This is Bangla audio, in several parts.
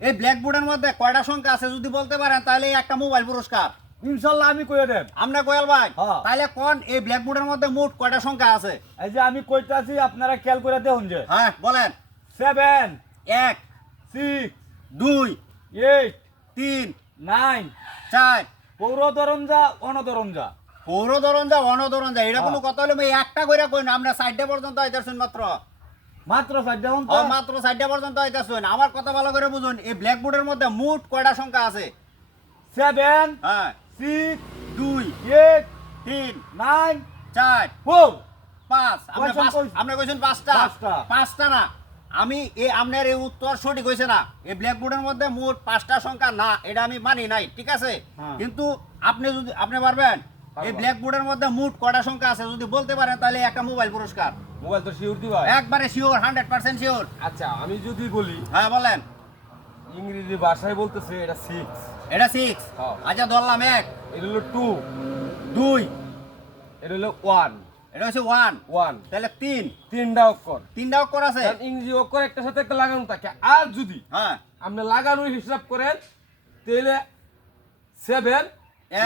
এই ব্ল্যাকবোর্ডের মধ্যে কয়টা সংখ্যা আছে যদি বলতে পারেন তাহলে একটা মোবাইল পুরস্কার। ইনশাল্লাহ আমি কয়ে দেন আমরা কোয়েল ভাই? হ্যাঁ। তাহলে কোন এই ব্ল্যাকবোর্ডের মধ্যে মোট কয়টা সংখ্যা আছে? এই যে আমি কইতাছি আপনারা খেয়াল করে দেখুন যে। হ্যাঁ বলেন। সেভেন এক সিক্স দুই এইট তিন নাইন চার। পৌর দরঞ্জা অনদরঞ্জা। পৌর অনধরন যা এটা কোনো হ্যাঁ। কথা হলে একটা করে কই না আমরা সাইডে পর্যন্ত আইতাছেন মাত্র। মাত্র চারটা ঘণ্টা মাত্র সাইডে পর্যন্ত আমার কথা ভালো করে বুঝুন এই ব্ল্যাকবোর্ডের মধ্যে মোট কয়টা সংখ্যা আছে? সেভেন হ্যাঁ। সিক্স দুই এইট তিন নাইন চার ফোর পাঁচ। আপনি কইছেন? পাঁচটা। পাঁচটা। না। আমি এই আপনার এই উত্তর সঠিক হয়েছে না। এই ব্ল্যাকবোর্ডের মধ্যে মোট পাঁচটা সংখ্যা না এটা আমি মানি নাই ঠিক আছে? হ্যাঁ। কিন্তু আপনি যদি আপনি পারবেন? এই। ব্ল্যাকবোর্ডের মধ্যে মোট কয়টা সংখ্যা আছে যদি বলতে পারেন তাহলে একটা মোবাইল পুরস্কার। মোবাইল তো শিওর দিবা একবারে শিওর হান্ড্রেড পার্সেন্ট শিওর আচ্ছা আমি যদি বলি হ্যাঁ বলেন। ইংরেজি ভাষায় বলতেছে এটা সিক্স এটা সিক্স হ্যাঁ। আচ্ছা ধরলাম এক। এটা হলো টু দুই। এটা হলো ওয়ান এটা হচ্ছে ওয়ান ওয়ান তাহলে তিন। তিনটা অক্ষর। তিনটা অক্ষর আছে। ইংরেজি অক্ষর একটার সাথে একটা লাগানো থাকে। আর যদি হ্যাঁ। আপনি লাগানোর হিসাব করেন তাহলে সেভেন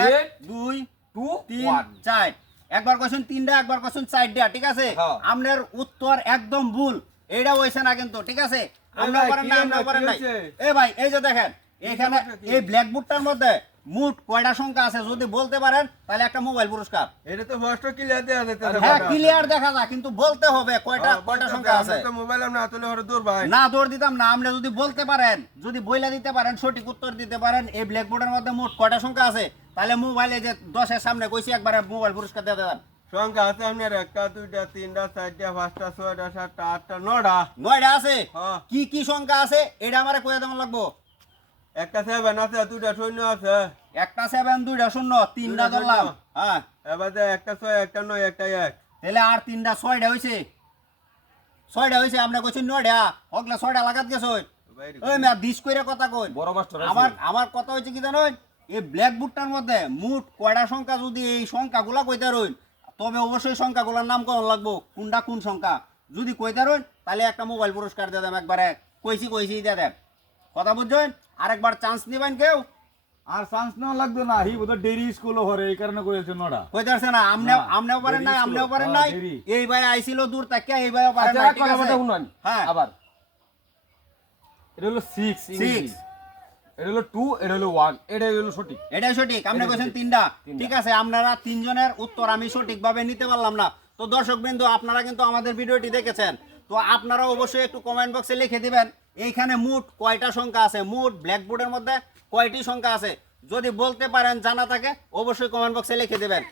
এক দুই টু তিন চার। একবার কোশ্চেন তিনটা একবার কোশ্চেন চারটা ঠিক আছে। আপনার উত্তর একদম ভুল। এইটা হইছে না কিন্তু ঠিক আছে? আমরা পারেন না আমরা পারেন নাই হয়েছে? এ ভাই এই যে দেখেন এখানে? এই ব্ল্যাকবোর্ডটার মধ্যে মোট কয়টা সংখ্যা আছে? যদি বলতে পারেন তাহলে একটা মোবাইল পুরস্কার। এটা তো ফার্স্ট ক্লিয়ার দেয়া যাইতেছে হ্যাঁ ক্লিয়ার দেখা যায় কিন্তু বলতে হবে কয়টা কয়টা সংখ্যা আছে। তো মোবাইল আমরা হাতলে হরে দূর ভাই। না দৌড় দিতাম না আপনি যদি বলতে পারেন যদি বইলা দিতে পারেন সঠিক উত্তর দিতে পারেন এই ব্ল্যাকবোর্ডের মধ্যে মোট কয়টা সংখ্যা আছে? তাহলে মোবাইলে যে দশের সামনে কইছি একবারে মোবাইল পুরস্কার দিয়ে দেন সংখ্যা আছে আপনার একটা দুইটা তিনটা চারটা পাঁচটা ছয়টা সাতটা আটটা নটা নয়টা আছে? হ্যাঁ। কি কি সংখ্যা আছে? এটা আমারে কয়ে দেওয়া লাগবো। একটা সেভেন আছে দুইটা শূন্য আছে। একটা সেভেন দুইটা শূন্য তিনটা ধরলাম। হ্যাঁ। এবার যে একটা ছয় একটা নয় একটা এক। তাহলে আর তিনটা ছয়টা হয়েছে ছয়টা হয়েছে আমরা কইছি নয়টা। হকলে ছয়টা লাগাত গেছে ওই। মেয়া দিস কইরা কথা কই। বড় মাস্টার আমার আমার কথা হচ্ছে কি জানো এই ব্ল্যাকবোর্ডটার মধ্যে মোট কয়টা সংখ্যা যদি এই সংখ্যাগুলা কইতে রইন তবে অবশ্যই সংখ্যাগুলোর নাম কোন লাগবো কোনটা কোন সংখ্যা। যদি কইতে রইন তাহলে একটা মোবাইল পুরস্কার দিয়ে দেন একবারে কইছি কইছি দিয়ে দেন। কথা বুঝছেন? আরেকবার চান্স নিবেন কেউ? আর চান্স নেওয়া লাগবে না হি বোধ ডেরি স্কুলও হরে এই কারণে করেছে নটা কইতে পারছে না আমনেও না, আমনেও পারেন নাই দেরি ছিল। আমনেও পারেন হ্যাঁ, নাই। এই ভাই আইছিল দূর তাকিয়া এই ভাইও পারেন আচ্ছা ঠিক কথা শুনুন হ্যাঁ। আবার। এটা হলো সিক্স Six। এটা হলো টু এটা হলো ওয়ান এটাই হলো সঠিক। এটাই সঠিক আপনি বলছেন তিনটা। ঠিক আছে আপনারা তিনজনের উত্তর আমি সঠিকভাবে নিতে পারলাম না। তো দর্শক বিন্দু আপনারা কিন্তু আমাদের ভিডিওটি দেখেছেন। তো আপনারা অবশ্যই একটু কমেন্ট বক্সে লিখে দিবেন এইখানে মোট কয়টা সংখ্যা আছে? মোট ব্ল্যাকবোর্ডের মধ্যে কয়টি সংখ্যা আছে? যদি বলতে পারেন জানা থাকে অবশ্যই কমেন্ট বক্সে লিখে দিবেন।